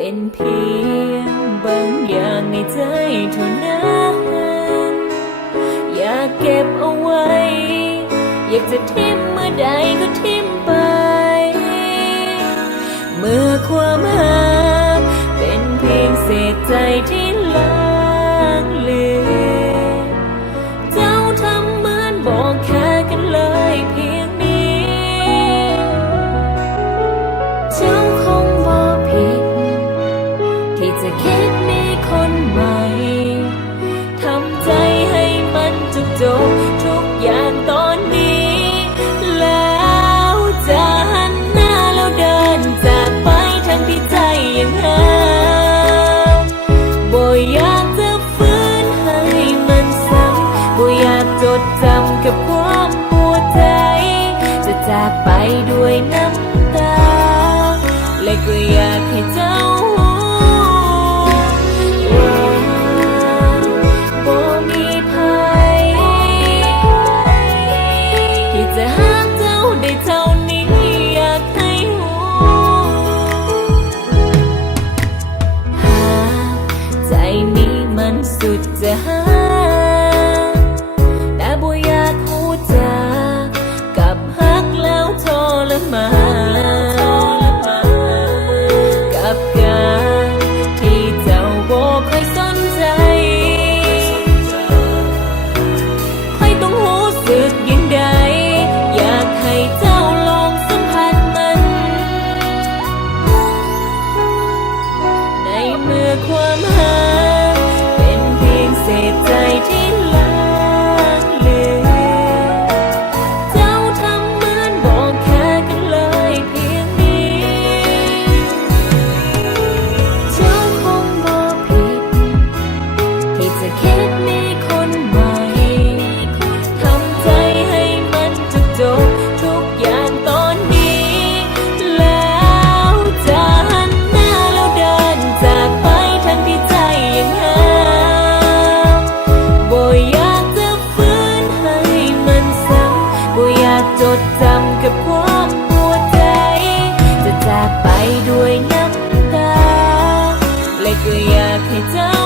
เป็นเพียงบางอย่างในใจเท่านั้นอยากเก็บเอาไว้อยากจะทิ้มเมื่อใดก็ทิ้มไปเมื่อความรักเป็นเพียงเศษใจที่ลางเหลือเจ้าทำเหมือนบอกแค่กันเลยเพียงนี้เจ้าคงบอกผิดที่จะคิดมีคนใหม่ทำใจให้มันจบทุกอย่างตอนนี้แล้วจะหันหน้าแล้วเดินจากไปทั้งที่ใจยังหาบ่อยากจะฟื้นให้มันซ้ำบ่อยากจดจำกับความปวดใจจะจากไปด้วยน้ำตาและก็อยากให้เจ้าจะหาเจ้าได้เท่านี้อยากให้หูหากใจนี้มันสุดจะหาแต่บ่อยากหูจากกับฮักแล้วทรมานกับการที่เจ้าบ่ค่อยสนใจค่อยต้องรู้สึกยังไงอยากให้เจ้าลองสัมผัสมันในเมื่อความรักเป็นเพียงเศษใจที่ลางเหลือเจ้าทำเหมือนบอกแค่กันเลยเพียงนี้เจ้าคงบอกผิดที่จะคิดมีคนใหม่ทำใจให้มันจบทุกอย่างตอนนี้แล้วจะหันหน้าแล้วเดินจากไปทั้งที่ใจยังหาบ่อยากจะฟื้นให้มันซ้ำบ่อยากจดจำกับความปวดใจจะจากไปด้วยน้ำตาและก็อยากให้เจ้า